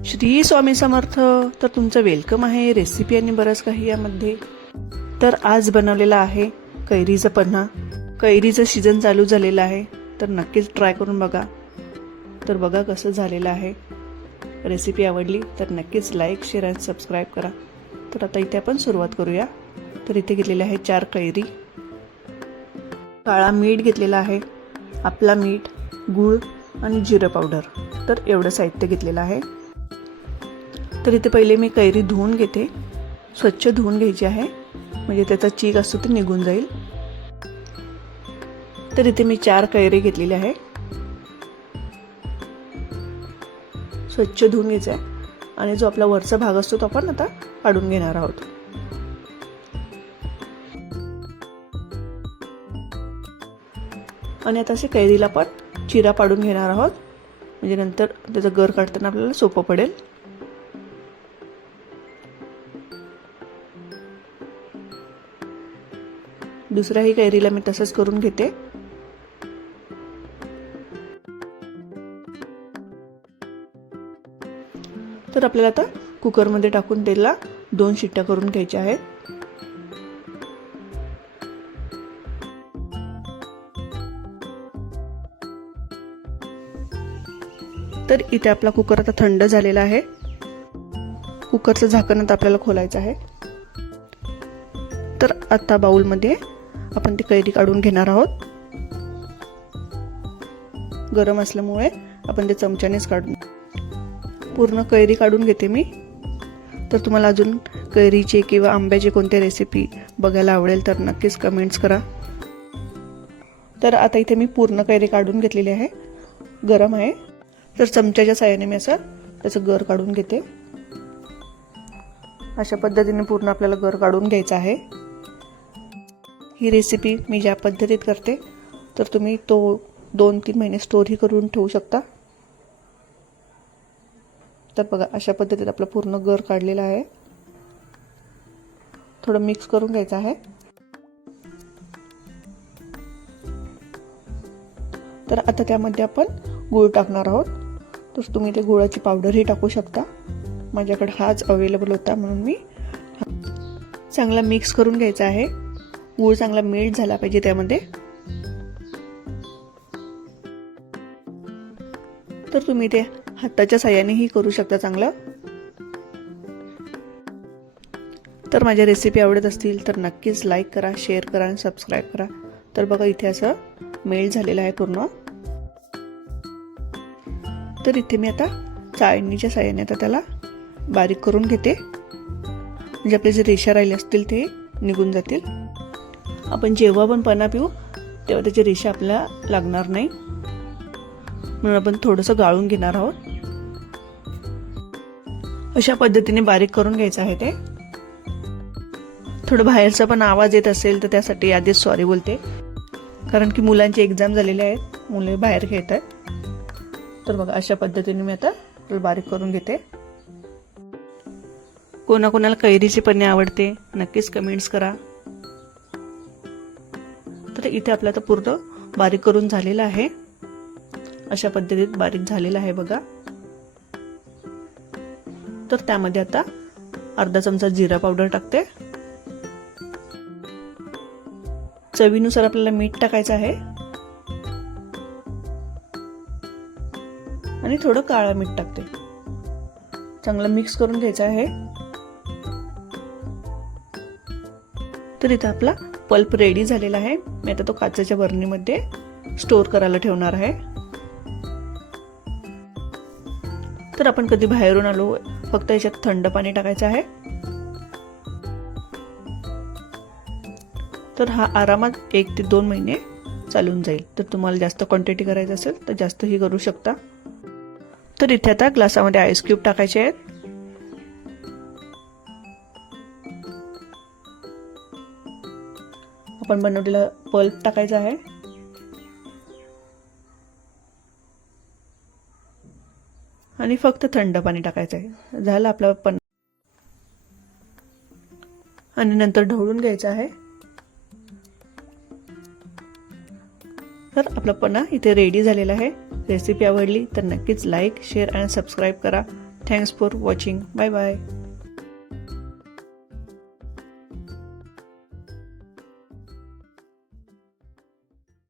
श्री स्वामी समर्थ. तर तुमचं वेलकम आहे रेसिपी आणि बरंच काही यामध्ये. तर आज बनवलेला आहे कैरीचा पन्हा. कैरीचं सीझन चालू झालेलं आहे, तर नक्कीच ट्राय करून बघा. तर बघा कसं झालेलं आहे. रेसिपी आवडली तर नक्कीच लाईक, शेअर आणि सबस्क्राईब करा. तर आता इथे आपण सुरुवात करूया. तर इथे घेतलेले आहे 4 कैरी, काळा मीठ घेतलेला आहे, आपला मीठ, गूळ आणि जिरं पावडर. तर एवढं साहित्य घेतलेलं आहे. तर इथे पहिले मी कैरी धुवून घेते. स्वच्छ धुवून घ्यायची आहे, म्हणजे त्याचा चीक असतो ते निघून जाईल. तर इथे मी 4 कैरी घेतलेले आहे. स्वच्छ धुवून घ्यायचा आहे आणि जो आपला वरचा भाग असतो तो आपण आता काढून घेणार आहोत. आणि आता असे कैरीला पण चिरा पाडून घेणार आहोत, म्हणजे नंतर त्याचा गर काढताना आपल्याला सोपं पडेल. दुसऱ्याही कैरीला मी तसंच करून घेते. तर आपल्याला आता कुकरमध्ये टाकून त्याला 2 शिट्ट्या करून घ्यायच्या आहेत. तर इथे आपला कुकर आता थंड झालेला आहे. कुकरचं झाकण आता आपल्याला खोलायचं आहे. तर आता बाउलमध्ये आपण ती कैरी काढून घेणार आहोत. गरम असल्यामुळे आपण ते चमच्यानेच काढून पूर्ण कैरी काढून घेते मी. तर तुम्हाला अजून कैरीचे किंवा आंब्याचे कोणते रेसिपी बघायला आवडेल तर नक्कीच कमेंट्स करा. तर आता इथे मी पूर्ण कैरी काढून घेतलेली आहे. गरम आहे, तर चमच्याच्या साहाय्याने मी असं त्याचं गर काढून घेते. अशा पद्धतीने पूर्ण आपल्याला गर काढून घ्यायचं आहे. ही रेसिपी मी ज्या पद्धतीत करते तर तुम्ही तो 2-3 महिने स्टोरही करून ठेवू शकता. तर बघा अशा पद्धतीत आपलं पूर्ण गर काढलेला आहे. थोडं मिक्स करून घ्यायचं आहे. तर आता त्यामध्ये आपण गूळ टाकणार आहोत. तर तुम्ही ते गुळाची पावडरही टाकू शकता. माझ्याकडे हाच अवेलेबल होता म्हणून मी चांगला मिक्स करून घ्यायचा आहे. गूळ चांगला मेल्ट झाला पाहिजे त्यामध्ये. तर तुम्ही ते हाताच्या साहाय्यानेही करू शकता चांगलं. तर माझ्या रेसिपी आवडत असतील तर नक्कीच लाईक करा, शेअर करा आणि सबस्क्राईब करा. तर बघा इथे असं मेल्ट झालेलं आहे पूर्ण. तर इथे मी आता चाळणीच्या साहाय्याने आता त्याला बारीक करून घेते, म्हणजे आपले जे रेषा राहिले असतील ते निघून जातील. आपण जेव्हा पण पन्हा पिऊ तेव्हा त्याची रेषा आपल्याला लागणार नाही, म्हणून आपण थोडंसं गाळून घेणार आहोत. अशा पद्धतीने बारीक करून घ्यायचं आहे ते. थोडं बाहेरचा पण आवाज येत असेल तर त्यासाठी आधीच सॉरी बोलते, कारण की मुलांची एक्झाम झालेली आहेत, मुले बाहेर खेळत आहेत. तर बघा अशा पद्धतीने मी आता बारीक करून घेते. कोणाकोणाला कैरीचे पन्हे आवडते नक्कीच कमेंट्स करा. तर इथे आपलं आता पूर्ण बारीक करून झालेलं आहे. अशा पद्धतीत बारीक झालेलं आहे बघा. तर त्यामध्ये आता अर्धा चमचा जिरा पावडर टाकते. चवीनुसार आपल्याला मीठ टाकायचं आहे आणि थोडं काळं मीठ टाकते. चांगलं मिक्स करून घ्यायचं आहे. तर इथं आपला पल्प रेडी झालेला आहे. मी आता तो काचेच्या बरणीमध्ये स्टोअर करायला ठेवणार आहे. तर आपण कधी बाहेरून आलो फक्त याच्यात थंड पाणी टाकायचं आहे. तर हा आरामात 1 ते 2 महिने चालून जाईल. तर तुम्हाला जास्त क्वांटिटी करायची असेल तर जास्तही करू शकता. तर इथे आता ग्लासामध्ये आईस क्यूब टाकायचे आहेत. आपण बनवलेला पल्प टाकायचा आहे आणि फक्त थंड पाणी टाकायचं आहे. झालं आपला पण. आणि नंतर ढवळून घ्यायचं आहे. तर आपला पन्हा इथे रेडी झालेला आहे. रेसिपी आवडली तर नक्कीच लाईक, शेअर आणि सबस्क्राईब करा. Thanks for watching. Bye bye.